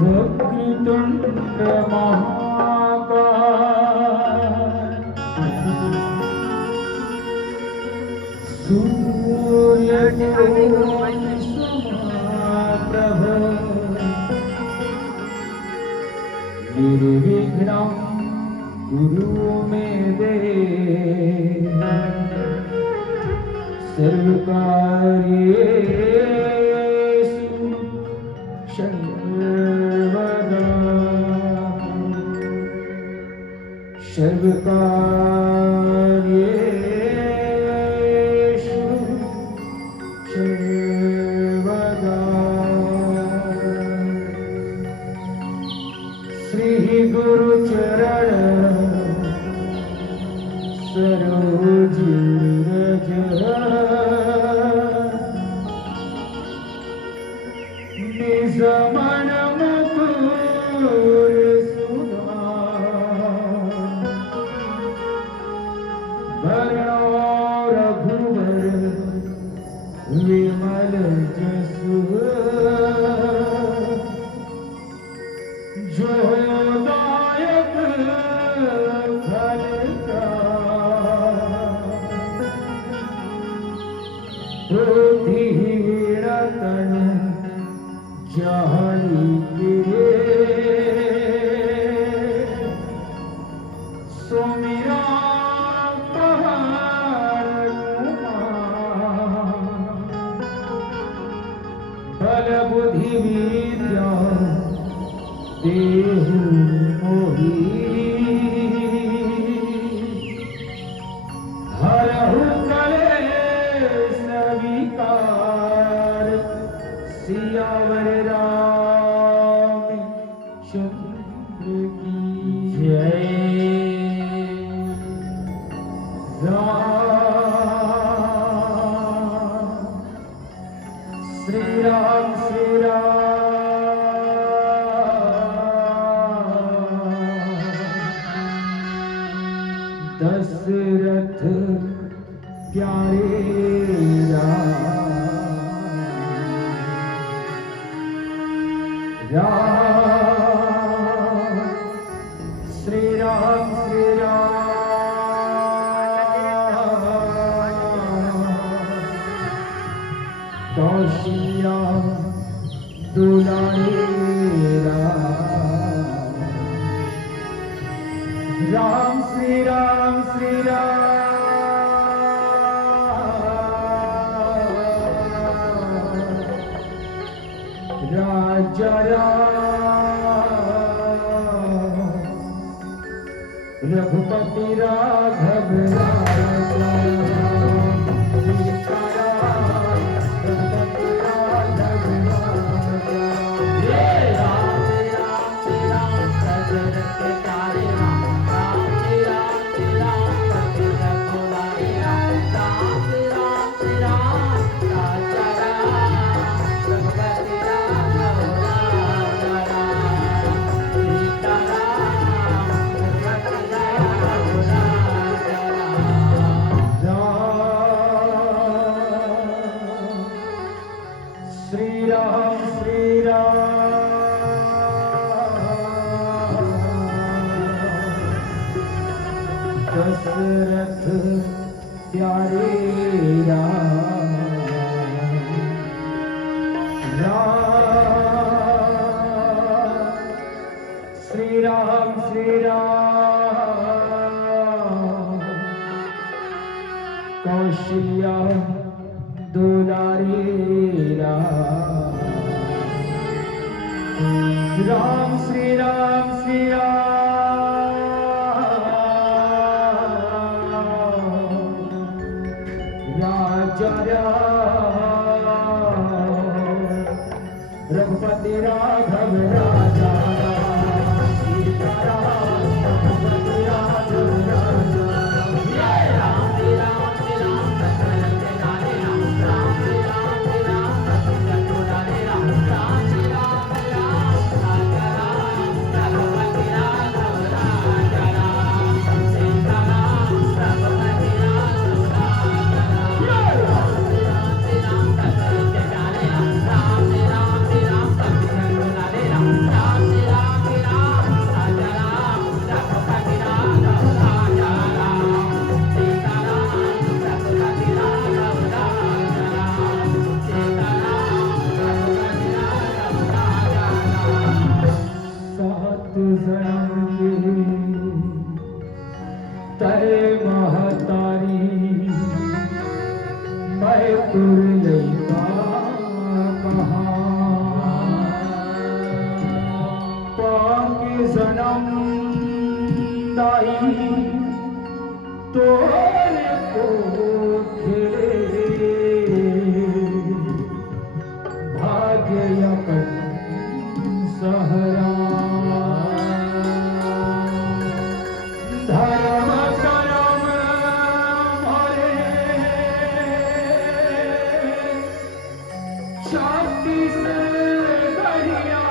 वक्रतुंड महाकाय सूर्यकोटि समप्रभ निर्विघ्नं कुरु मे देव सर्वकार्येषु सर्वदा सर्वकार्येषु सर्वदा श्री गुरु चरण सरोज रज निज मन मुकुर भरणो रघुवर विमल जसु जो दायक फलचा बुद्धिहीनतन जानी के सुमिरा बल बुद्धि विद्या देहु मोहि हरहु कलेश विकार सियावर रामचंद्र की जय। श्री राम श्री राम दशरथ प्यारे राम श्री राम कौशिया दुलारे राम श्री राम राजा रघुपति राघव श्री राम दशरथ प्यारे राम श्री राम कौशिया दुलारे राम श्री राम राजा रघुपति राघव राजा रघुपति राघव राजा तुर लैया कहा पाके जन्म दाई तोरे को खिले भाग्य अपन सहरा धर्म करम भरे शांति से गरिया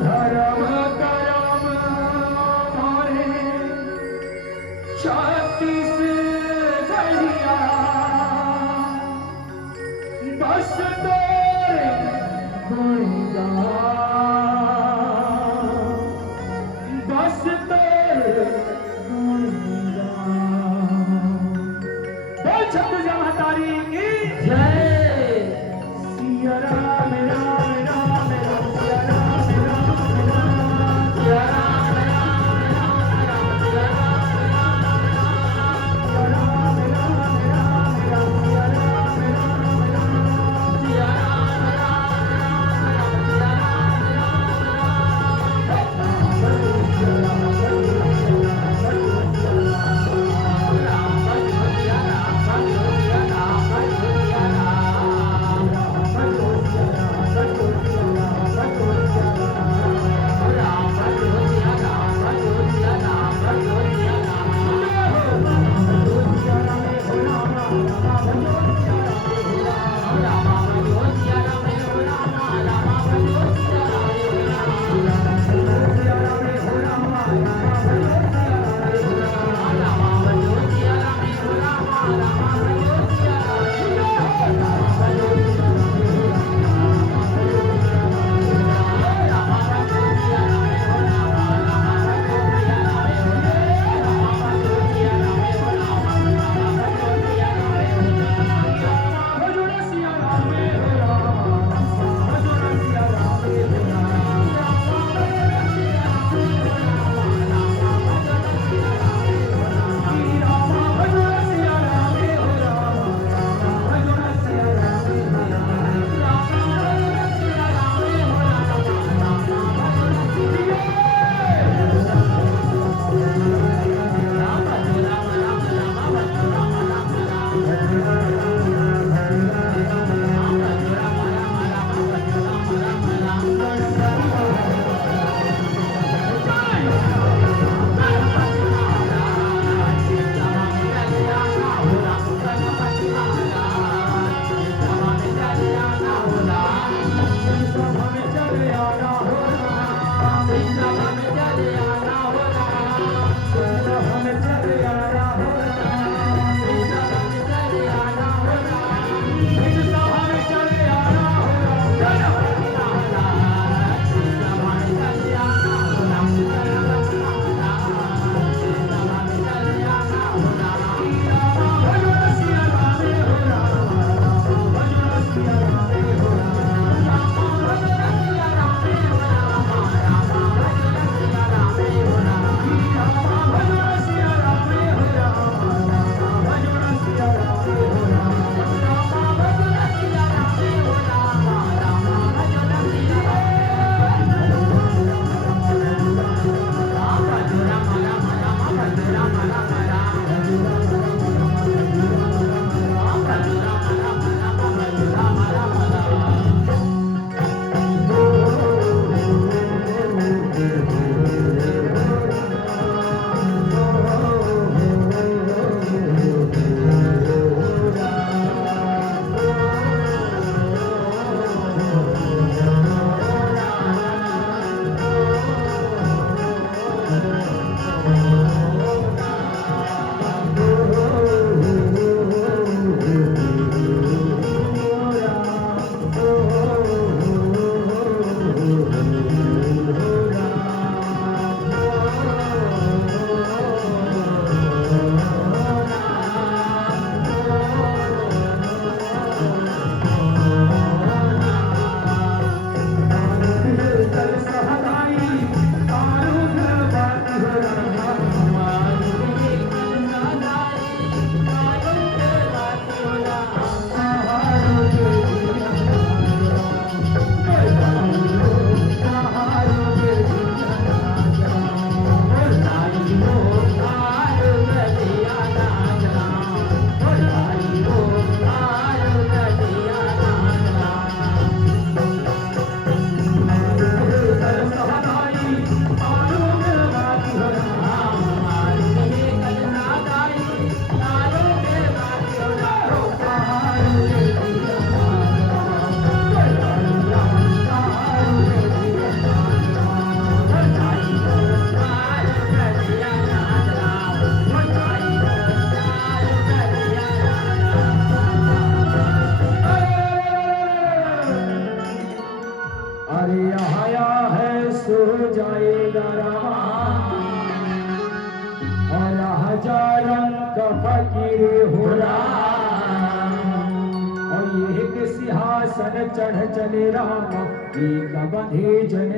धर्म करम भरे शांति से गरिया बस तेरे गुणगान बस तेरे गुणगान बोल छत्र जमातारी की जय सिया राम राम राम राम सिया राम राम राम सिया राम राम राम राम सिया राम राम राम सिया राम राम राम सिया राम जाएगा रामा और हजारों का फकीर हो राम और एक सिंहासन चढ़ चले राम एक बंधे जन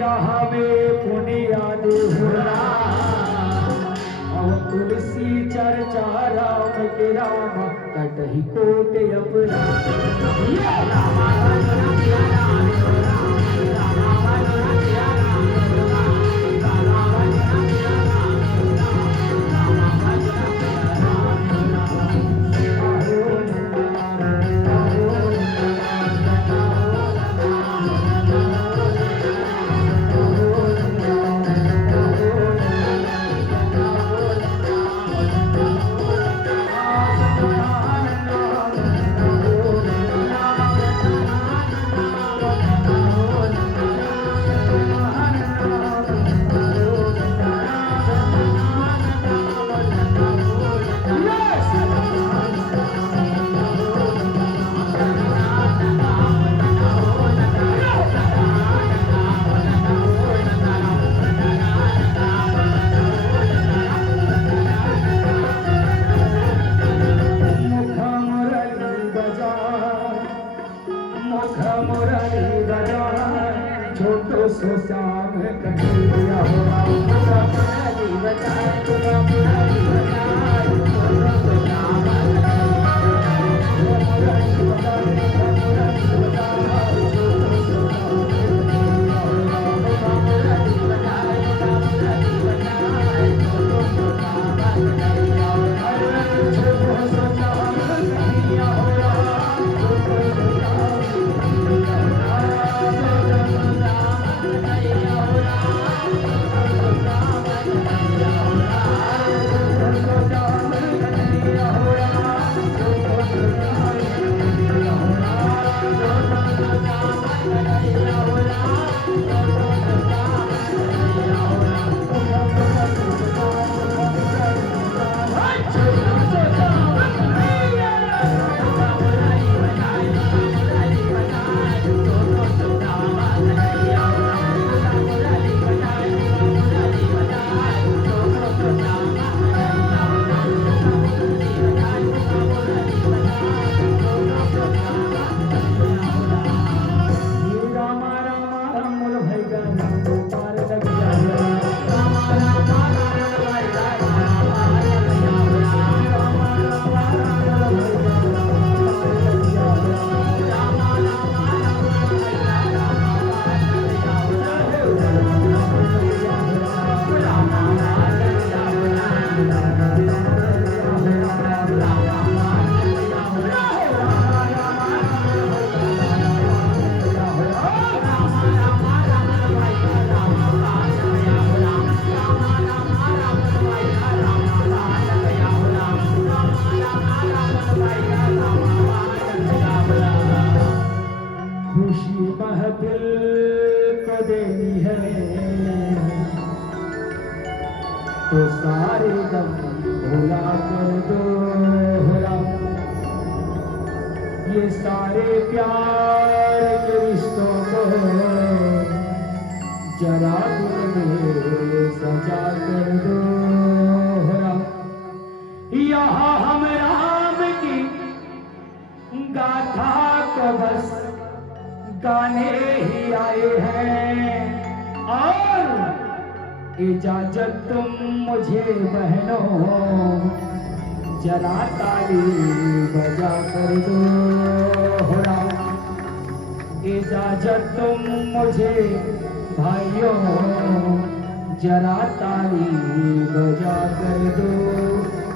हमें पुनिया देहुरा और तुलसी चर्चा राम के राम कटही कोट अपना तो सारे दम भुला कर दो ये सारे प्यार के रिश्तों को जरा दिल में सजा कर दो यहाँ हम राम की गाथा को बस गाने ही आए हैं और इजाजत तुम मुझे बहनों जरा ताली बजा कर दो इजाजत तुम मुझे भाइयों जरा ताली बजा कर दो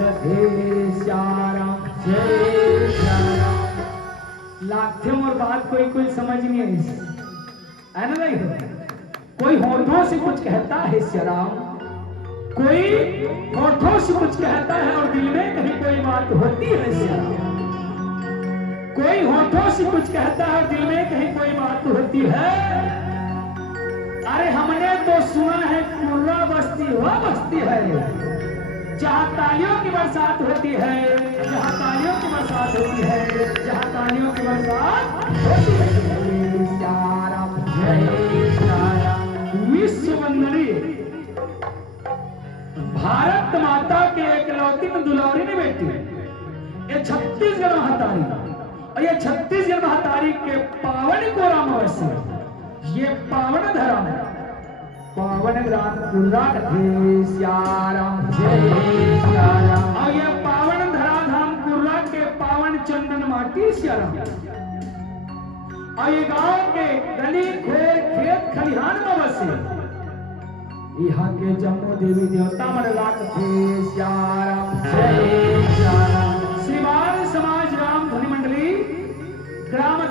राधे श्याम जय श्याम। लाखों और बात कोई समझ नहीं है ना भाई। कोई होठों से कुछ कहता है श्याम, कोई होठों से कुछ कहता है और दिल में कहीं कोई बात होती है श्याम। कोई होठों से कुछ कहता है, दिल में कहीं कोई बात होती है। अरे हमने तो सुना है कुर्रा बस्ती वह बस्ती है जहाँ तालियों की बरसात होती है, जहाँ तालियों की बरसात होती है, जहाँ तालियों की बरसात होती है। विश्व वंदनी भारत माता के एकलौती दुलारी ने बेटी, ये छत्तीसगढ़ महातारी, और ये छत्तीसगढ़ महातारी के पावन कोराम अवश्य, ये पावन धर्म है, पावन ग्राम कुर्रा कथे श्याराम जय श्याराम। और ये पावन धराधाम कुर्रा के पावन चंदन माटी श्याराम। और ये गांव के गली खोर खेत खलिहान में बसे, यहाँ के जम्मू देवी देवता मन लाख थे श्याराम जय श्याराम। श्रीवाल समाज राम धनी मंडली ग्राम